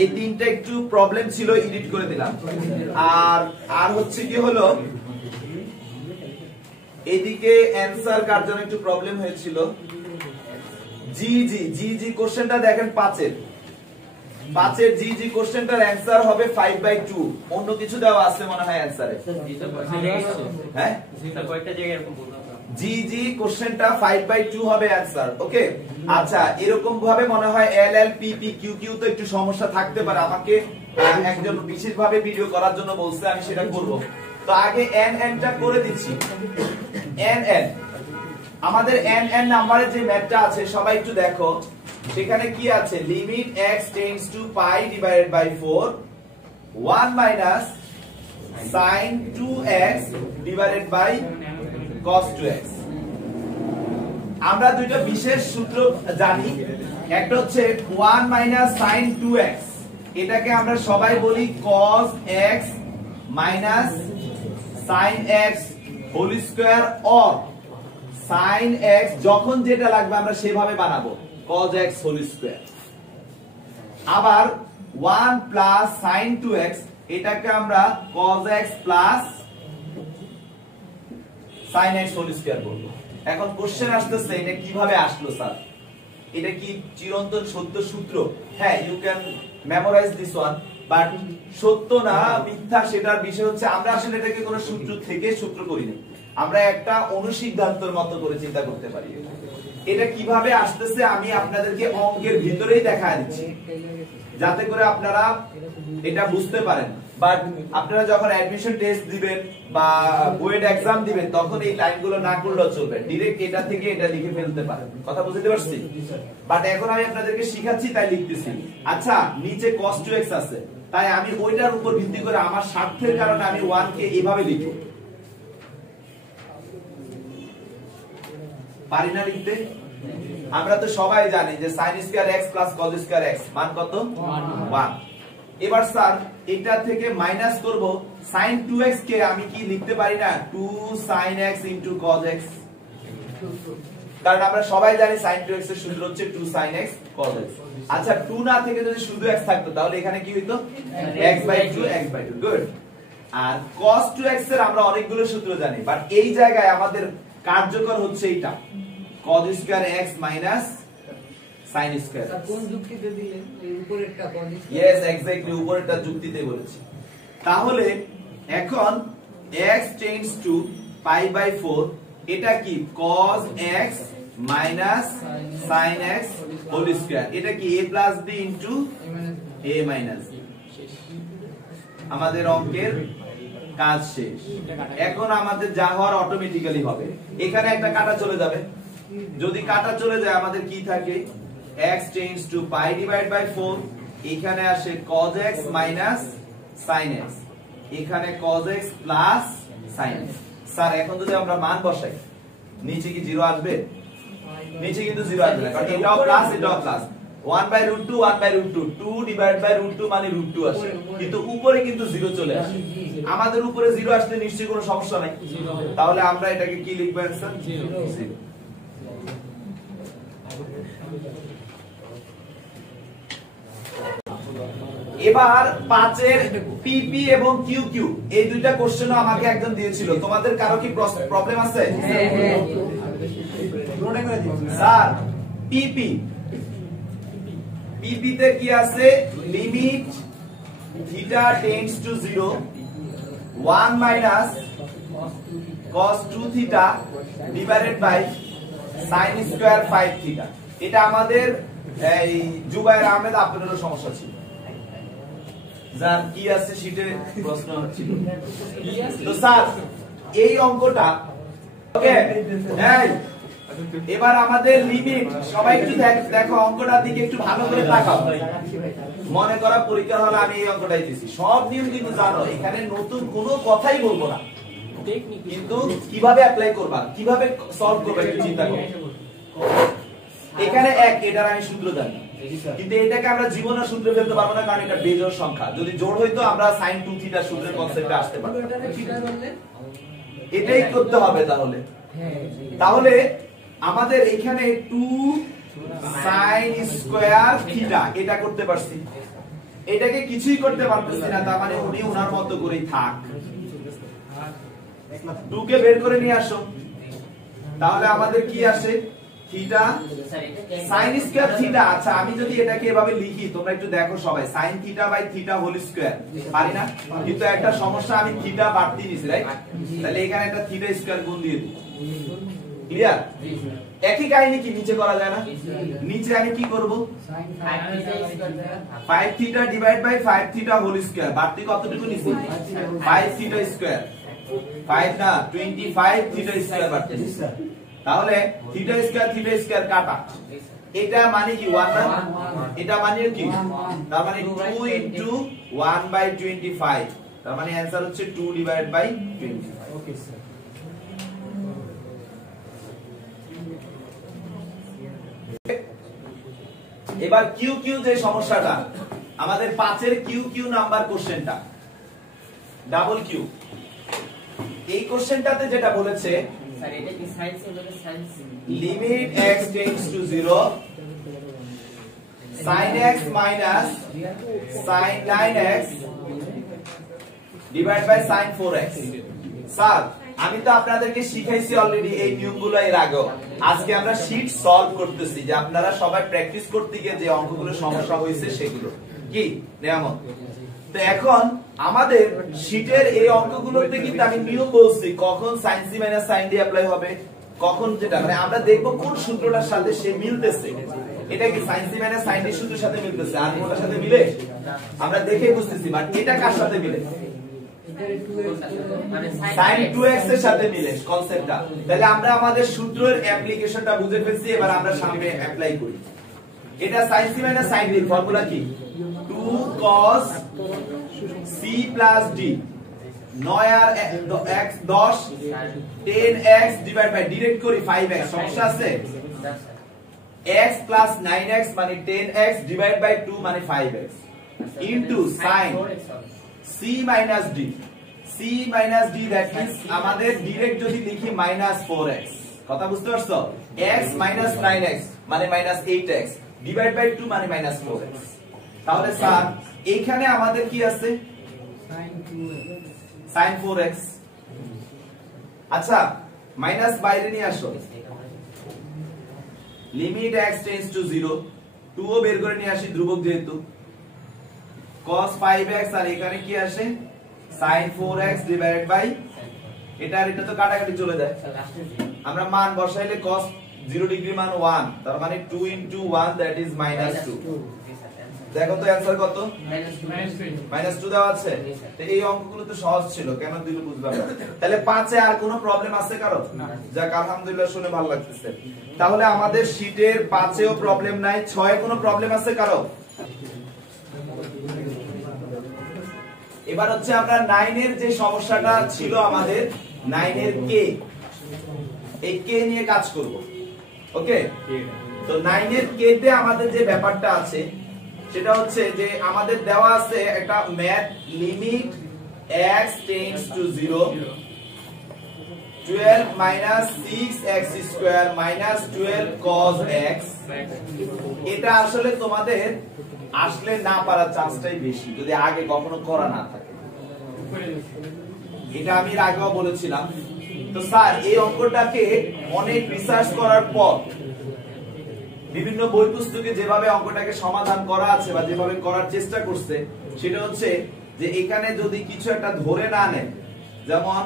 এই তিনটা একটু প্রবলেম ছিল, এডিট করে দিলাম। আর হচ্ছে কি হলো, এদিকে অ্যানসার কার জন্য একটু প্রবলেম হয়েছিল। জি কোশ্চেনটা দেখেন 5 এর জি কোশ্চেনটার অ্যানসার হবে 5/2। অন্য কিছু দেওয়া আছে মনে হয় অ্যানসারে, হ্যাঁ স্যার কয়েকটা জায়গায় এরকম বলতে হবে। জি কোশ্চেনটা 5/2 হবে অ্যানসার। ওকে, আচ্ছা এরকম ভাবে মনে হয় L L P P Q Q তো একটু সমস্যা থাকতে পারে। আমাকে একজন বিশেষ ভাবে ভিডিও করার জন্য বলছে, আমি সেটা করব। তো আগে এন এনটা করে দিচ্ছি। এন এন আমাদের এন এন নাম্বারের যে ম্যাথটা আছে সবাই একটু দেখো, সেখানে কি আছে, limit x tends to pi divided by 4 1 minus sin 2x divided by cos 2x। আমরা দুইটা বিশেষ সূত্র জানি, একটা হচ্ছে 1 মাইনাস sin 2x, এটাকে আমরা সবাই বলি cos x minus sin x whole square, or sin x যখন যেটা লাগবে আমরা সেভাবে বানাবো cos x হোল স্কয়ার। আবার 1 প্লাস sin 2x, এটাকে আমরা cos x plus sin x whole square বলবো। এখন কোশ্চেন আসতেছে এটা কিভাবে আসলো স্যার, এটা কি চিরন্তন সত্য সূত্র? হ্যাঁ, you can memorize this one, but সত্য না মিথ্যা সেটার বিষয় হচ্ছে আমরা আসলে এটাকে কোনো সূত্র থেকে সূত্র করিনি, আমরা একটা অনুসিদ্ধান্তের মতো করে চিন্তা করতে পারি। এটা কিভাবে আসতেছে আমি আপনাদেরকে অঙ্কের ভিতরেই দেখা দিচ্ছি, যাতে করে আপনারা এটা বুঝতে পারেন। বাট আপনারা যখন অ্যাডমিশন টেস্ট দিবেন বা বুয়েট এক্সাম দিবেন তখন এই লাইনগুলো না করলেও চলবে, ডাইরেক্ট এটা থেকে এটা লিখে ফেলতে পারেন। কথা বুঝতে পারছি? বাট এখন আমি আপনাদেরকে শিখাচ্ছি তাই লিখতেছি। আচ্ছা, নিচে cos 2x আছে, তাই আমি ওইটার উপর ভিত্তি করে আমার স্বার্থের কারণে আমি 1 কে এইভাবে লিখব, পারি না লিখতে? আমরা তো সবাই জানি যে sin square x plus cos square x মান কত? 1। এবার স্যার এটা থেকে মাইনাস করব, sin 2x কে আমি কি লিখতে পারি না 2 sin x into cos x? কারণ আমরা সবাই জানি sin 2x এর সূত্র হচ্ছে 2 sin x cos x। আচ্ছা, 2 না থেকে যদি শুধু x থাকতো তাহলে এখানে কি হইতো? x/2 x/2। গুড। আর cos 2x এর আমরা অনেকগুলো সূত্র জানি, বাট এই জায়গায় আমাদের কার্যকর হচ্ছে এটা cos square x minus sin square. Sir কোন যুক্তিতে দিলেন এই উপরেরটা cos? यस এক্স্যাক্টলি, উপরেরটা যুক্তিতে বলেছি। তাহলে এখন x tends to pi by 4, এটা কি cos x minus sin x whole square, এটা কি a plus b into a minus b। আমাদের অঙ্কের কাজ শেষ। এখন আমাদের যা হওয়ার অটোমেটিক্যালি হবে, এখানে একটা কাটা চলে যাবে। যদি কাটা চলে যায় আমাদের কি থাকে, x tends to pi divide by 4, এখানে আসে cos x minus sin x, এখানে cos x plus sin x। Sir এখন যদি আমরা মান বসাই নিচে কি 0 আসবে? নিচে কিন্তু 0 আসবে না, কারণ এটাও প্লাস এটাও প্লাস। 1/√2 1/√2 2 ডিভাইড বাই √2 মানে √2 আসে, কিন্তু উপরে কিন্তু 0 চলে আসে। আমাদের উপরে 0 আসলে নিশ্চয়ই কোনো সমস্যা নাই, তাহলে আমরা এটাকে কি লিখবো आंसर? 0। এবার 5 এর পিপি এবং কিউকিউ এই দুইটা কোশ্চেনও আমাকে একজন দিয়েছিল। তোমাদের কারো কি প্রবলেম আছে? স্যার পিপি তে কি আছে, limit theta tends to 0 1 minus cos 2 theta divided by sin square 5 theta. এটা আমাদের এই জুবায়ের আহমেদ আপনাদেরও সমস্যা ছিল, যার কি আছে শীটে প্রশ্ন ছিল। তো স্যার এই অঙ্কটা ওকে, এই এবার আমাদের লিমিট সবাই একটু দেখো অঙ্কটার দিকে একটু ভালো করে তাকাও। মনে করা পরীক্ষা হলে আমি এই অঙ্কটাই দিছি, সব নিয়ম কিন্তু জানো, এখানে নতুন কোনো কথাই বলবো না, কিন্তু কিভাবে অ্যাপ্লাই করবা, কিভাবে সলভ করবা একটু চিন্তা করো। এখানে এক, এটার আমি সূত্র জানি, কিন্তু এটাকে আমরা জীবনের সূত্রে ফেলতে পারবো না, কারণ এটা বেজোড় সংখ্যা। যদি জোড় হইতো আমরা sin 2 থিটা সূত্রের কনসেপ্টে আসতে পারতাম। এটাই করতে হবে তাহলে আমাদের এখানে 2 sin স্কয়ার থিটা এটা করতে পারছি, এটাকে কিছুই করতে পারতেছি না, তার মানে উনি ওনার মতো করেই থাক। 2 কে বের করে নিয়ে আসো, তাহলে আমাদের কি আসে থিটা sin স্কয়ার থিটা। আচ্ছা আমি যদি এটাকে এভাবে লিখি, তোমরা একটু দেখো সবাই, sin theta by theta whole square পারি না? কিন্তু একটা সমস্যা, আমি থিটা বাড়তি নিছি, রাইট? তাহলে এখানে একটা থিটা স্কয়ার গুণ দিয়ে দিই। ক্লিয়ার? একই কাহিনী কি নিচে করা যায় না? নিচে আমি কি করব, 5 theta divide by 5 theta whole square, বাড়তি কতটুকু নিছি? 5 থিটা স্কয়ার, 5 না 25 থিটা স্কয়ার বাড়তি। তাহলে থিটা স্কয়ার কাটা, এটা মানে কি 1 না? এটা মানে কি? তার মানে 2 ইনটু 1 বাই 25, তার মানে आंसर হচ্ছে 2 ডিভাইড বাই 25। Okay sir. এবার কিউ কিউ যে সমস্যাটা আমাদের 5 এর কিউ কিউ নাম্বার কোশ্চেনটা, ডাবল কিউ, এই কোশ্চেনটাতে যেটা বলেছে স্যার এটা কি সাইন্স এর sines limit x tends to 0 sin x minus sin 9x divide by sin 4x। Sir আমি তো আপনাদেরকে শিখাইছি অলরেডি এই নিয়মগুলো এর আগে, আজকে আমরা শীট সলভ করতেছি, যে আপনারা সবাই প্র্যাকটিস করতে গিয়ে যে অঙ্কগুলো সমস্যা হয়েছে সেগুলো কি নিয়ামত। তো এখন আমাদের শীটের এই অঙ্কগুলোতে কিন্তু আমি নিয়ম বলছি, কখন sin c minus sin d apply হবে, কখন যেটা মানে আমরা দেখব কোন সূত্রটার সাথে সে মিলতেছে। এটা কি sin c minus sin d সূত্রের সাথে মিলতেছে, আর কোনটার সাথে মিলে আমরা দেখে বুঝতেছি, বাট এটা কার সাথে মিলে? sin 2x এর সাথে মিলে কনসেপ্টটা। তাহলে আমরা আমাদের সূত্রের অ্যাপ্লিকেশনটা বুঝে ফেলছি, এবার আমরা সামনে অ্যাপ্লাই করি। এটা sin c minus sin d formula কি? 2 cos c প্লাস d 9 আর x 10 10x divide by direct করি 5x, সমস্যা আছে? x প্লাস 9x মানে 10x ডিভাইড বাই 2 মানে 5x into sin c minus d, c minus d that means আমাদের direct যদি লিখি মাইনাস 4x, কথা বুঝতে পারছো? x মাইনাস 9x মানে মাইনাস 8x ডিভাইড বাই 2 মানে মাইনাস 4x। তাহলে স্যার এইখানে আমাদের কি আছে? sin 4x। আচ্ছা মাইনাস বাইরে নিয়ে আসো, লিমিট x টেন্ডস টু 0, 2 ও বের করে নিয়ে আসি ধ্রুবক যেহেতু, cos 5x আর এখানে কি আসে sin 4x ডিভাইডেড বাই এটা আর এটা তো কাটাকাটি চলে যায়, আমরা মান বসাইলে cos 0 ডিগ্রি মান 1, তার মানে 2 ইনটু 1 দ্যাট ইজ -2। দেখো তো आंसर কত? -2 দেওয়া আছে। তো এই অঙ্কগুলো তো সহজ ছিল, কেন দিল বুঝলাম না। তাহলে 5 এ আর কোনো প্রবলেম আছে কারো? যাক আলহামদুলিল্লাহ, শুনে ভালো লাগতেছে। তাহলে আমাদের শীটের 5 এও প্রবলেম নাই, 6 এ কোনো প্রবলেম আছে কারো? এবার হচ্ছে আমরা 9 এর যে সমস্যাটা ছিল আমাদের 9 এর কে, এই কে নিয়ে কাজ করব। ওকে, তো 9 এর কে তে আমাদের যে ব্যাপারটা আছে সেটা হচ্ছে যে আমাদের দেওয়া আছে একটা math, limit x tends to 0 12 minus 6x square minus 12 cos x। এটা আসলে তোমাদের আসলে না পারার চান্সটাই বেশি যদি আগে কখনো করা না থাকে, এটা আমি এর আগেও বলেছিলাম। তো স্যার এই অঙ্কটাকে অনেক রিসার্চ করার পর বিভিন্ন বই পুস্তকে যেভাবে অঙ্কটাকে সমাধান করা আছে বা যেভাবে করার চেষ্টা করছে সেটা হচ্ছে যে এখানে যদি কিছু একটা ধরে না নেয়, যেমন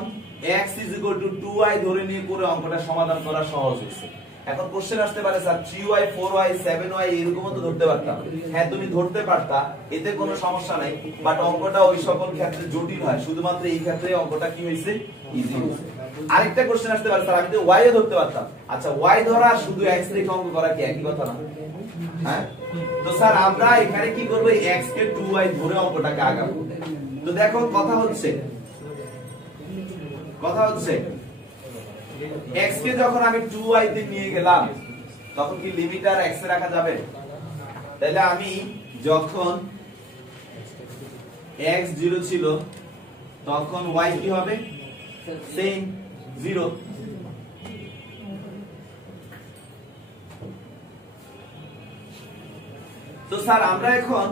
x = 2y ধরে নিয়ে করে অঙ্কটা সমাধান করা সহজ হয়েছে। এখন কোশ্চেন আসতে পারে স্যার 3y 4y 7y এরকমও তো ধরতে পারতাম। হ্যাঁ তুমি ধরতে পারতা, এতে কোনো সমস্যা নাই, বাট অঙ্কটা ওই সকল ক্ষেত্রে জটিল হয়, শুধুমাত্র এই ক্ষেত্রে অঙ্কটা কি হয়েছে ইজি হয়েছে। আরেকটা কোশ্চেন আসতে পারে স্যার আমি তো y ও ধরতে পারতাম। আচ্ছা y ধরা আর শুধু x রেখে অঙ্ক করা কি একই কথা না? হ্যাঁ, তো স্যার আমরা এখানে কি করব, x কে 2y ধরে অঙ্কটাকে আগাবো। তো দেখো কথা হচ্ছে x কে যখন আমি 2y তে নিয়ে গেলাম তখন কি লিমিট আর x এ রাখা যাবে? তাহলে আমি যখন x 0 ছিল তখন y কি হবে সেম 0। তো স্যার আমরা এখন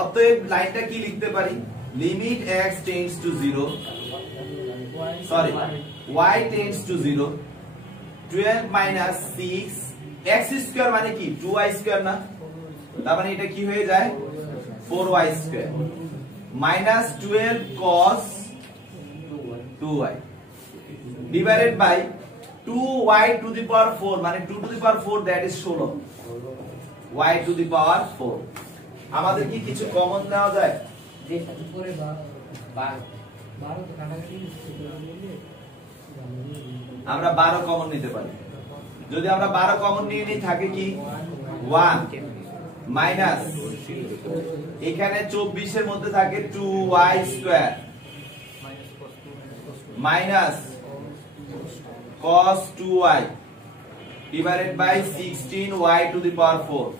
অতএব লাইনটা কি লিখতে পারি limit x tends to 0 sorry y tends to 0 12 minus 6 x square মানে কি 2y স্কয়ার না তার মানে এটা কি হয়ে যায় 4y square minus 12 cos 2y divided by 2y to the power 4 মানে 2 to the power 4 that is 16 y to the power 4 আমাদের কি কিছু কমন নেওয়া যায় জি স্যার উপরে 12 তো কাটাকাটি আমরা 12 কমন নিতে পারি যদি আমরা 12 কমন নিয়ে নিই থাকে কি 1 মাইনাস এখানে 24 এর মধ্যে থাকে 2y square minus cos 2y divided by 16y to the power 4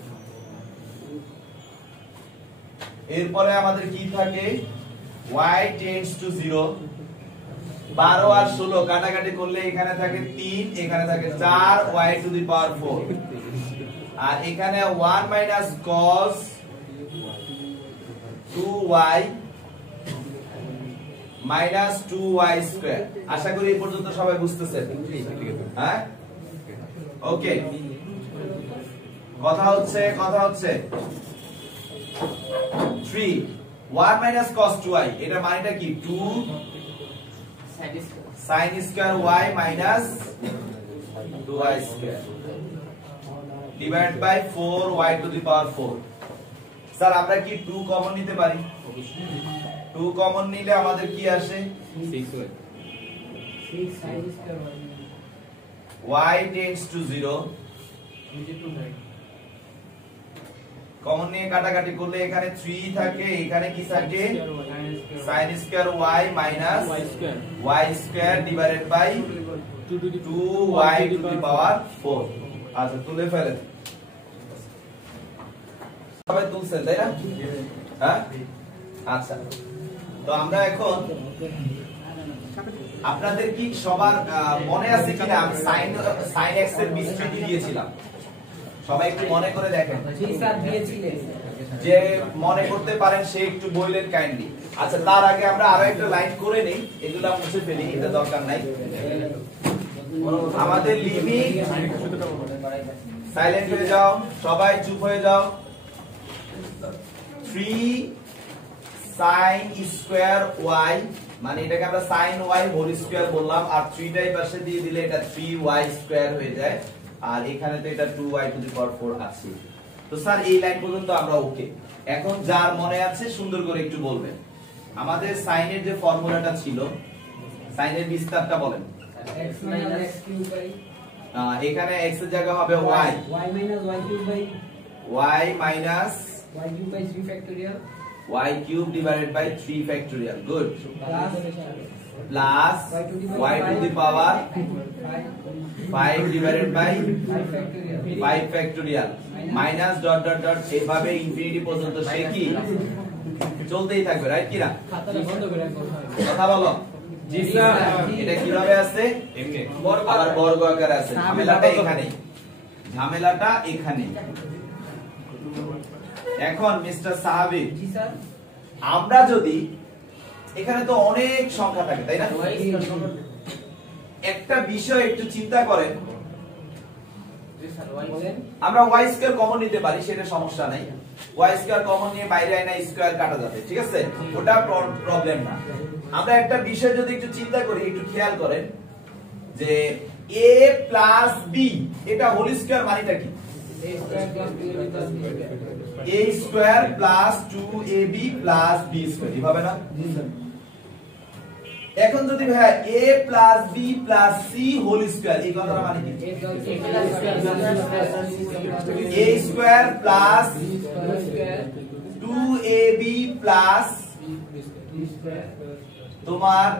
এরপরে আমাদের কি থাকে y tends to 0 12 আর 16 কাটাকাটি করলে এখানে থাকে 3 এখানে থাকে 4 y to the power 4 আর এখানে 1 minus cos 2y minus 2y square আশা করি এই পর্যন্ত সবাই বুঝতেছেন হ্যাঁ ওকে কথা হচ্ছে 3 1 minus cos 2y এটা মানেটা কি 2 sin square y minus 2y square divided by 4y to the power 4 sir আমরা কি 2 কমন নিতে পারি 2 কমন নিলে আমাদের কি আসে 6y 6 sin square y tends to 0 নিচে 2 নাই কমন নিয়ে কাটাকাটি করলে এখানে 3 থাকে এখানে কি থাকে sin square y minus y square divided by 2y to the power 4 আচ্ছা তুলে ফেলেন সবাই তুলছেন তাই না হ্যাঁ আচ্ছা তো আমরা এখন আপনাদের কি সবার মনে আছে কিনা আমি sin x এর বিস্তৃতি দিয়েছিলাম সবাই একটু মনে করে দেখেন জি স্যার দিয়েছিলেন যে মনে করতে পারেন সে একটু বললেন কাইন্ডলি আচ্ছা তার আগে আমরা আরো একটা লাইন করে নেই এগুলা মুছে ফেলি এটা দরকার নাই আমাদের লিমিট সাইলেন্ট হয়ে যাও সবাই চুপ হয়ে যাও 3 sin square y মানে এটাকে আমরা sin y হোল স্কয়ার বললাম আর 3 টাই পাশে দিয়ে দিলে এটা 3y স্কয়ার হয়ে যায় আর এখানে তো এটা 2y টু দি পাওয়ার 4 আছে তো স্যার এই লাইন পর্যন্ত আমরা ওকে এখন যার মনে আছে সুন্দর করে একটু বলবেন আমাদের sin এর যে ফর্মুলাটা ছিল sin এর বিস্তারটা বলেন x minus x cube by এখানে x এর জায়গা হবে y y minus y cube by y minus y cube by 3 factorial y cube divided by 3 factorial good plus plus y to the power 5 divided by 5 factorial minus dot dot dot এভাবে infinity পর্যন্ত সে কি চলতেই থাকবে right কি না খাতাটা বন্ধ করে কথা বলো জি স্যার এটা কিভাবে আছে এমনি আবার বর্গ আকারে আছে ঝামেলাটা এখানে এখন মিস্টার সাহাবী জি স্যার আমরা যদি এখানে তো অনেক সংখ্যা থাকে তাই না একটা বিষয় একটু চিন্তা করেন আমরা y স্কয়ার কমন নিতে পারি সেটা সমস্যা নাই y স্কয়ার কমন নিয়ে বাইরে আইনা স্কয়ার কাটা যাবে ঠিক আছে ওটা প্রবলেম না আমরা একটা বিষয় যদি একটু চিন্তা করি একটু খেয়াল করেন যে a প্লাস b এটা হোল স্কয়ার মানেটা কি a square plus 2ab plus b square এভাবে না এখন যদি ভাই a plus b plus c whole square এই কথাটা মানে কি a square plus 2ab plus তোমার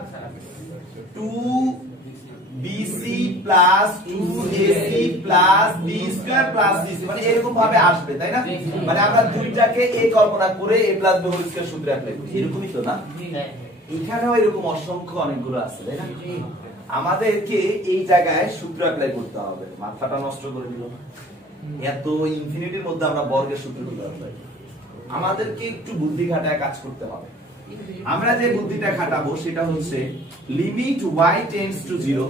2b BC plus 2AC plus B square plus DC, মানে এরকম ভাবে আসবে, তাই না? মানে আমরা দুইটাকে A কল্পনা করে A plus B whole square সূত্র অ্যাপ্লাই করি, এরকমই তো না? এখানেও এরকম অসংখ্য অনেকগুলো আছে, তাই না? আমাদেরকে এই জায়গায় সূত্র অ্যাপ্লাই করতে হবে, মাথাটা নষ্ট করে দিল। এত ইনফিনিটির মধ্যে আমরা বর্গের সূত্র কিভাবে অ্যাপ্লাই করব? আমাদেরকে একটু বুদ্ধি খাটায় কাজ করতে হবে। আমরা যে বুদ্ধিটা খাটাবো সেটা হচ্ছে লিমিট y টেন্ডস টু 0,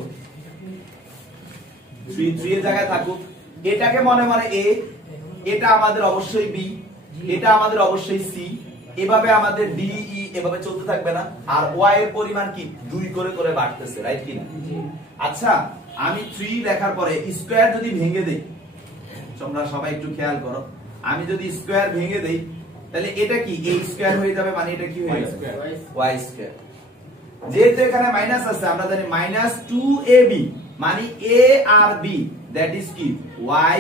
3 এর জায়গায় থাকুক, এটাকে মনে মনে a, এটা আমাদের অবশ্যই b, এটা আমাদের অবশ্যই c, এভাবে আমাদের d e এভাবে চলতে থাকবে না? আর y এর পরিমাণ কি 2 করে করে বাড়তেছে, রাইট কি না? আচ্ছা, আমি 3 লেখার পরে স্কয়ার যদি ভেঙে দেই, তোমরা সবাই একটু খেয়াল করো, আমি যদি স্কয়ার ভেঙে দেই তাহলে এটা কি a স্কয়ার হয়ে যাবে, মানে এটা কি হয়ে যাবে y স্কয়ার। যেহেতু এখানে মাইনাস আছে, আমরা জানি মাইনাস 2ab মানে a আর b, দ্যাট ইজ কি y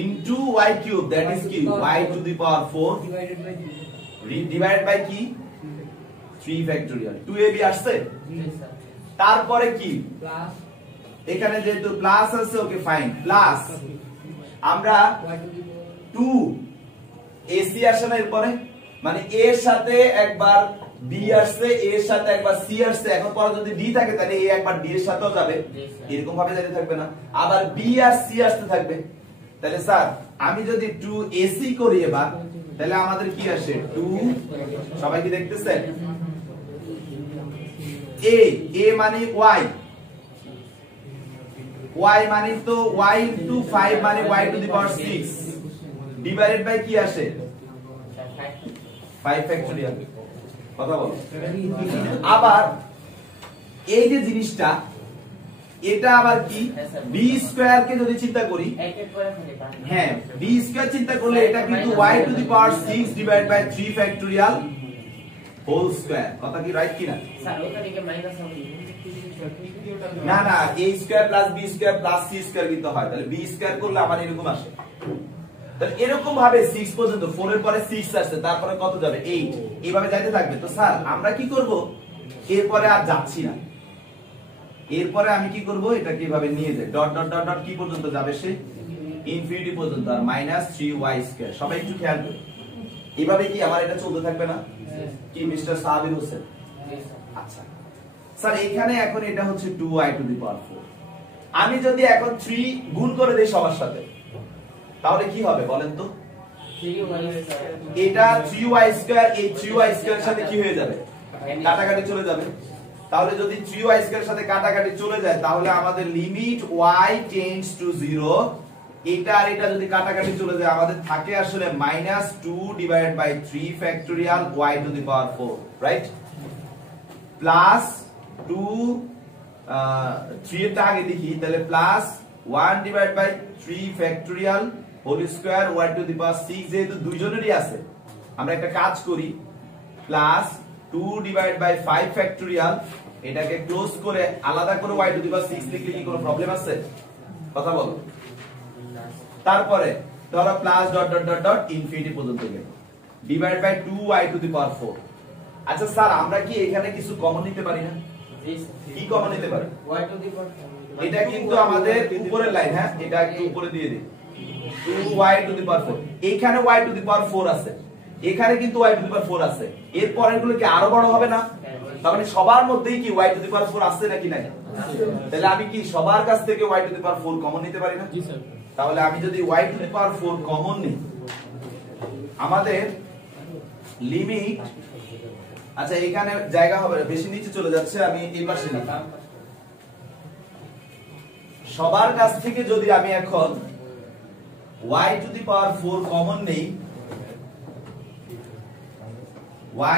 into y cube, that is কি y to the power 4 divided by কি 3 ফ্যাক্টোরিয়াল। 2ab আসছে, তারপরে কি প্লাস এখানে যেহেতু প্লাস আছে, ওকে ফাইন, প্লাস আমরা 2 AC আসে না এরপরে, মানে a এর সাথে একবার b আসছে, a এর সাথে একবার c আসছে, এখন পরে যদি d থাকে তাহলে a একবার d এর সাথেও যাবে, এরকম ভাবে যেতে থাকবে না? আবার b আর c আসতে থাকবে। তাহলে স্যার আমি যদি 2AC করি এবার, তাহলে আমাদের কি আসে 2, সবাই কি দেখতেছেন? a মানে y, y মানে তো y into 5 মানে y to the power 6 divided by কি আসে 5 ফ্যাক্টোরিয়াল। কথা বলো। আবার এই যে জিনিসটা, এটা আবার কি b স্কয়ার কে যদি চিন্তা করি, হ্যাঁ b স্কয়ার চিন্তা করলে এটা কিন্তু y to the power 6 divided by 3 factorial whole square. কথা কি রাইট কিনা? স্যার ওখানে কি মাইনাস হবে? না না, a square plus b square plus c square কিন্তু হয়, তাহলে b স্কয়ার করলে আমার এরকম আসে। তাহলে এরকম ভাবে 6 পর্যন্ত, 4 এর পরে 6 আসছে, তারপরে কত যাবে 8, এইভাবে যাইতে থাকবে। তো স্যার আমরা কি করব, এরপরে আর যাচ্ছি না, এরপরে আমি কি করব, এটা কিভাবে নিয়ে যাই, ডট ডট ডট ডট কি পর্যন্ত যাবে সে ইনফিনিটি পর্যন্ত, আর মাইনাস 3y স্কয়ার। সবাই একটু খেয়াল করুন, এইভাবে কি আমার এটা চলতে থাকবে না কি মিস্টার সাবির হোসেন? আচ্ছা স্যার এখানে এখন এটা হচ্ছে 2y টু দি পাওয়ার 4, আমি যদি এখন 3 গুণ করে দেই সবার সাথে তাহলে কি হবে বলেন তো? এটা 3y স্কয়ার, এই 3y স্কয়ার সাথে কি হয়ে যাবে, কাটাকাটি চলে যাবে। তাহলে যদি 3y স্কয়ার সাথে কাটাকাটি চলে যায়, তাহলে আমাদের লিমিট y টেন্ডস টু 0, এটা আর এটা যদি কাটাকাটি চলে যায়, আমাদের থাকে আসলে -2 divided by 3 factorial y to the power 4, right? Plus 2 3 এর আগে দেখি, তাহলে plus 1 divide by 3 factorial whole square y to the power 6, যেহেতু দুইজনেরই আছে আমরা একটা কাজ করি, প্লাস 2 ডিভাইড বাই 5 ফ্যাক্টোরিয়াল, এটাকে ক্লোজ করে আলাদা করে y টু দি পাওয়ার 6 লিখলে কি কোনো প্রবলেম আছে? কথা বলো। তারপরে ধরো plus dot dot dot dot infinity পর্যন্ত গেল, divide by 2y to the power 4। আচ্ছা স্যার আমরা কি এখানে কিছু কমন নিতে পারি না? কি কমন নিতে পারি? y টু দি পাওয়ার, এটা কিন্তু আমাদের উপরের লাইন, হ্যাঁ এটা একটু উপরে দিয়ে দিই, 2y টু দি পাওয়ার 4, এইখানে y টু দি পাওয়ার 4 আছে, এখানে কিন্তু y টু দি পাওয়ার 4 আছে, এর পরের গুলো কি আরো বড় হবে না? তার মানে সবার মধ্যেই কি y টু দি পাওয়ার 4 আছে নাকি নাই? তাহলে আমি কি সবার কাছ থেকে y to the power 4 common নিতে পারি না? জি স্যার। তাহলে আমি যদি y to the power 4 common নিই, আমাদের লিমিট, আচ্ছা এখানে জায়গা হবে বেশি, নিচে চলে যাচ্ছে, আমি এই পাশে নিই, সবার কাছ থেকে যদি আমি এখন y to the power 4 common নেই,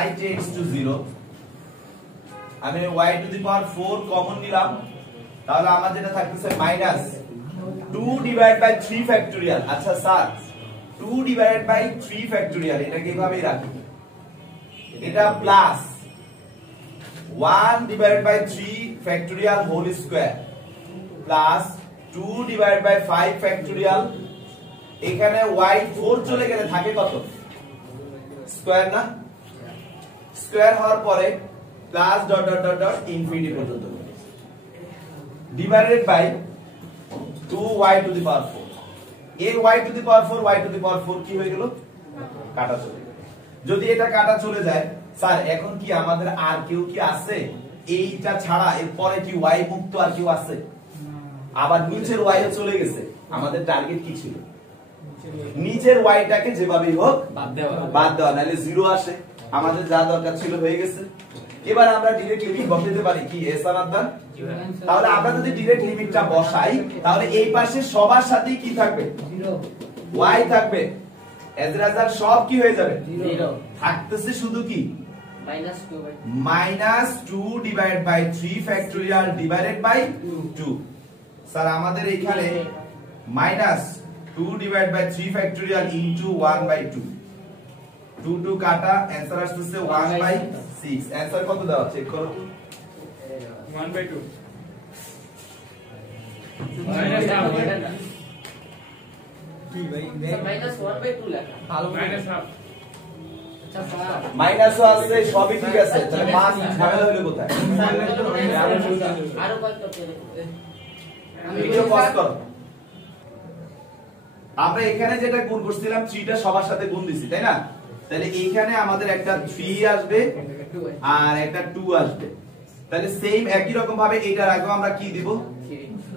y টেন্ডস টু 0, আমি y to the power 4 common নিলাম, তাহলে আমার যেটা থাকতেছে মাইনাস 2 ডিভাইড বাই 3 ফ্যাক্টোরিয়াল। আচ্ছা স্যার 2 ডিভাইডেড বাই 3 ফ্যাক্টোরিয়াল এটাকে এইভাবেই রাখি, এটা plus 1 divided by 3 factorial whole square, plus 2 divided by 5 factorial, এখানে y 4 চলে গেলে থাকে কত স্কয়ার, না স্কয়ার হওয়ার পরে plus dot dot dot dot infinity পর্যন্ত। Divided by 2y to the power 4 এই y to the power 4 y to the power 4 কি হয়ে গেল কাটা চলে গেল যদি এটা কাটা চলে যায় স্যার এখন কি আমাদের আর কেউ কি আছে এইটা ছাড়া এর পরে কি y মুক্ত আর কেউ আছে আবার নিচের y ও চলে গেছে আমাদের টার্গেট কি ছিল নিচের y টাকে যেভাবেই হোক বাদ দেওয়া নাহলে 0 আসে আমাদের যা দরকার ছিল হয়ে গেছে এবার আমরা ডাইরেক্ট লিমিট বসাতে পারি কি এস আর দান তাহলে আমরা যদি ডাইরেক্ট লিমিটটা বসাই তাহলে এই পাশে সবার সাথেই কি থাকবে 0 y থাকবে এজ রেজাল্ট সব কি হয়ে যাবে 0 থাকতেছে শুধু কি -2 divided by 3 factorial divided by 2 sir আমাদের এখানে -2 divided by 3 factorial into 1 by 2 2 কাটা आंसर আসছে 1 বাই 6 आंसर কত দাও চেক করো 1/2 কি ভাই -1/2 লেখা ভালো মাইনাস হাফ আচ্ছা স্যার মাইনাসও আছে সবই ঠিক আছে তাহলে মান ঝামেলা হলো কোথায় আরো কয়েকটা পেরে ভিডিও পজ করো আমরা এখানে যেটা গুণ করছিলাম 3টা সবার সাথে গুণ দিছি তাই না তাহলে এইখানে আমাদের একটা 3 আসবে আর একটা 2 আসবে তাহলে সেম একই রকম ভাবে এটা রাখবো আমরা কি দিব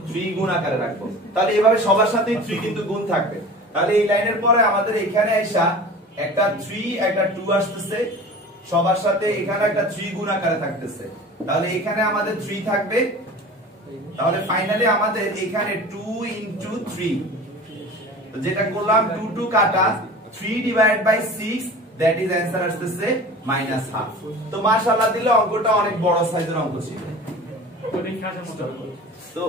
3 গুণ আকারে রাখবো তাহলে এইভাবে সবার সাথেই 3 কিন্তু গুণ থাকবে তাহলে এই লাইনের পরে আমাদের এখানে আইসা একটা 3 একটা 2 আসতেছে সবার সাথে এখানে একটা 3 গুণ আকারে থাকতেছে তাহলে এখানে আমাদের 3 থাকবে তাহলে ফাইনালি আমাদের এখানে 2 ইনটু 3 তো যেটা করলাম 2 2 কাটা 3 divided by 6 that is answer আসছে -হাফ তো মাশাআল্লাহ দিলে অঙ্কটা অনেক বড় সাইজের অঙ্ক ছিল ওদিকে আসার মতো তো